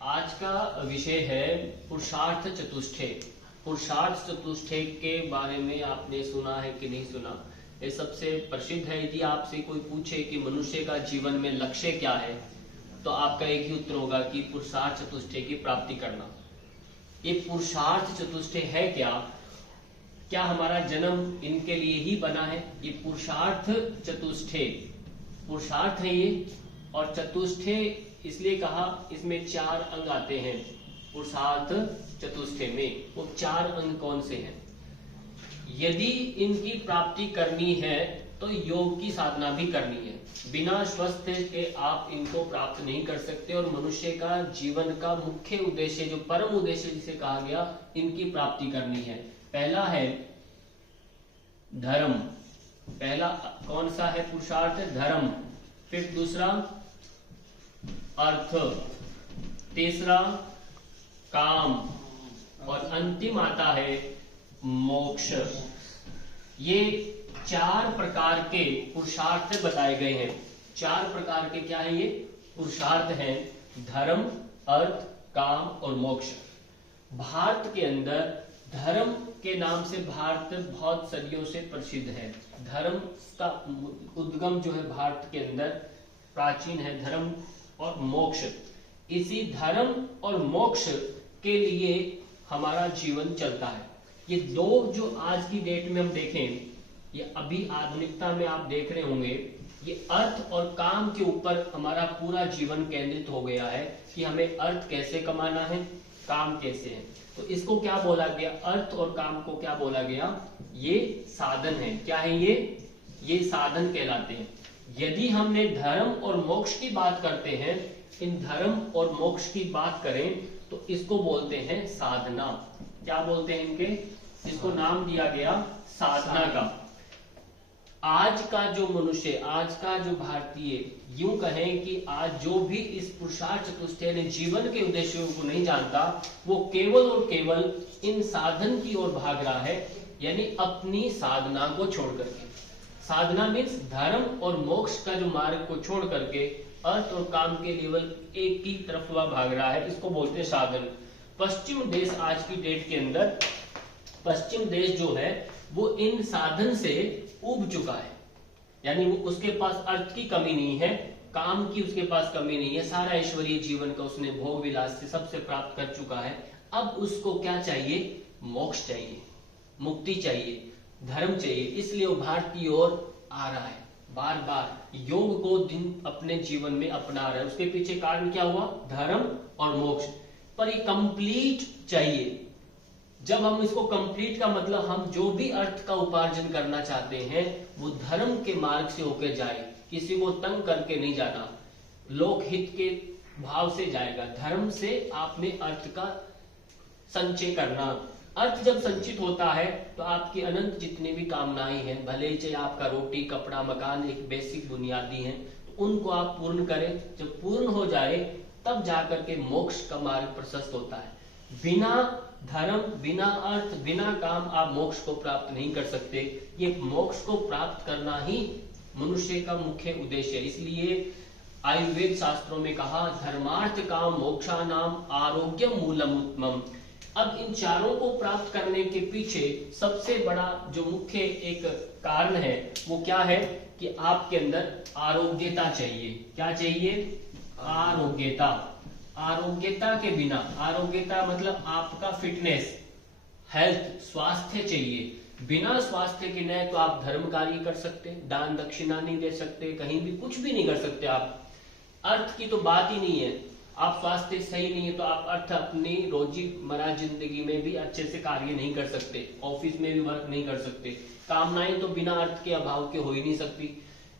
आज का विषय है पुरुषार्थ चतुष्टय। पुरुषार्थ चतुष्टय के बारे में आपने सुना है कि नहीं सुना? ये सबसे प्रसिद्ध है। यदि आपसे कोई पूछे कि मनुष्य का जीवन में लक्ष्य क्या है, तो आपका एक ही उत्तर होगा कि पुरुषार्थ चतुष्टय की प्राप्ति करना। ये पुरुषार्थ चतुष्टय है क्या? क्या हमारा जन्म इनके लिए ही बना है? ये पुरुषार्थ चतुष्टय, पुरुषार्थ है ये, और चतुष्टय इसलिए कहा, इसमें 4 अंग आते हैं। पुरुषार्थ चतुष्टय में वो 4 अंग कौन से हैं? यदि इनकी प्राप्ति करनी है तो योग की साधना भी करनी है। बिना स्वास्थ्य के आप इनको प्राप्त नहीं कर सकते। और मनुष्य का जीवन का मुख्य उद्देश्य, जो परम उद्देश्य जिसे कहा गया, इनकी प्राप्ति करनी है। पहला है धर्म। पहला कौन सा है? पुरुषार्थ धर्म। फिर दूसरा अर्थ, तीसरा काम, और अंतिम आता है मोक्ष। ये 4 प्रकार के पुरुषार्थ बताए गए हैं। 4 प्रकार के क्या है ये? पुरुषार्थ हैं, धर्म, अर्थ, काम और मोक्ष। भारत के अंदर धर्म के नाम से भारत बहुत सदियों से प्रसिद्ध है। धर्म का उद्गम जो है भारत के अंदर प्राचीन है, धर्म और मोक्ष। इसी धर्म और मोक्ष के लिए हमारा जीवन चलता है। ये दो जो आज की डेट में हम देखें, ये अभी आधुनिकता में आप देख रहे होंगे, ये अर्थ और काम के ऊपर हमारा पूरा जीवन केंद्रित हो गया है कि हमें अर्थ कैसे कमाना है, काम कैसे है। तो इसको क्या बोला गया? अर्थ और काम को क्या बोला गया? ये साधन है। क्या है ये साधन कहलाते हैं। यदि हमने धर्म और मोक्ष की बात करते हैं, इन धर्म और मोक्ष की बात करें तो इसको बोलते हैं साधना। क्या बोलते हैं इनके? इसको नाम दिया गया साधना का। आज का जो मनुष्य, आज का जो भारतीय, यूं कहें कि आज जो भी इस पुरुषार्थ चतुष्टय ने जीवन के उद्देश्यों को नहीं जानता, वो केवल और केवल इन साधन की ओर भाग रहा है, यानी अपनी साधना को छोड़ करके। साधना मीन्स धर्म और मोक्ष का जो मार्ग को छोड़ करके अर्थ और काम के लेवल एक ही तरफ वह भाग रहा है, इसको बोलते हैं साधन। पश्चिम देश आज की डेट के अंदर, पश्चिम देश जो है वो इन साधन से उब चुका है। यानी वो उसके पास अर्थ की कमी नहीं है, काम की उसके पास कमी नहीं है, सारा ऐश्वर्य जीवन का उसने भोग विलास से सबसे प्राप्त कर चुका है। अब उसको क्या चाहिए? मोक्ष चाहिए, मुक्ति चाहिए, धर्म चाहिए। इसलिए वो भारत की ओर आ रहा है, बार बार योग को दिन अपने जीवन में अपना रहा है। उसके पीछे कारण क्या हुआ? धर्म और मोक्ष। पर ये कंप्लीट चाहिए। जब हम इसको कंप्लीट का मतलब, हम जो भी अर्थ का उपार्जन करना चाहते हैं वो धर्म के मार्ग से होकर जाए, किसी को तंग करके नहीं जाना, लोकहित के भाव से जाएगा। धर्म से आपने अर्थ का संचय करना। अर्थ जब संचित होता है तो आपकी अनंत जितनी भी कामनाएं हैं, भले चाहे आपका रोटी, कपड़ा, मकान एक बेसिक बुनियादी हैं, तो उनको आप पूर्ण करें। जब पूर्ण हो जाए तब जाकर के मोक्ष का मार्ग प्रशस्त होता है। बिना धर्म, बिना अर्थ, बिना काम आप मोक्ष को प्राप्त नहीं कर सकते। ये मोक्ष को प्राप्त करना ही मनुष्य का मुख्य उद्देश्य है। इसलिए आयुर्वेद शास्त्रों में कहा, धर्मार्थ काम मोक्षा नाम आरोग्य मूलम उत्तमम। अब इन चारों को प्राप्त करने के पीछे सबसे बड़ा जो मुख्य एक कारण है वो क्या है? कि आपके अंदर आरोग्यता चाहिए। क्या चाहिए? आरोग्यता। आरोग्यता के बिना, आरोग्यता मतलब आपका फिटनेस, हेल्थ, स्वास्थ्य चाहिए। बिना स्वास्थ्य के न तो आप धर्म कार्य कर सकते, दान दक्षिणा नहीं दे सकते, कहीं भी कुछ भी नहीं कर सकते आप। अर्थ की तो बात ही नहीं है। आप स्वास्थ्य सही नहीं है तो आप अर्थ अपनी रोजीमर्रा जिंदगी में भी अच्छे से कार्य नहीं कर सकते, ऑफिस में भी वर्क नहीं कर सकते। कामनाएं तो बिना अर्थ के अभाव के हो ही नहीं सकती।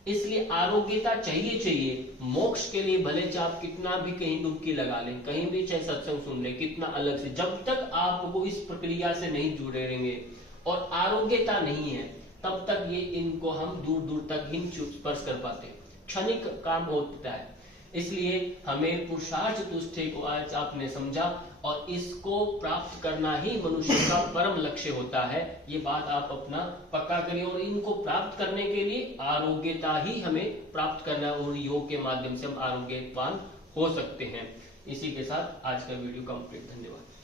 इसलिए आरोग्यता चाहिए। मोक्ष के लिए भले चाहे आप कितना भी कहीं डुबकी लगा लें, कहीं भी चाहे सत्संग सुन लें, कितना अलग से, जब तक आप वो इस प्रक्रिया से नहीं जुड़े रहेंगे और आरोग्यता नहीं है, तब तक ये इनको हम दूर दूर तक ही स्पर्श कर पाते, क्षणिक काम होता है। इसलिए हमें पुरुषार्थ चतुष्टय को आज आपने समझा, और इसको प्राप्त करना ही मनुष्य का परम लक्ष्य होता है। ये बात आप अपना पक्का करिए। और इनको प्राप्त करने के लिए आरोग्यता ही हमें प्राप्त करना, और योग के माध्यम से हम आरोग्यवान हो सकते हैं। इसी के साथ आज का वीडियो कंप्लीट। धन्यवाद।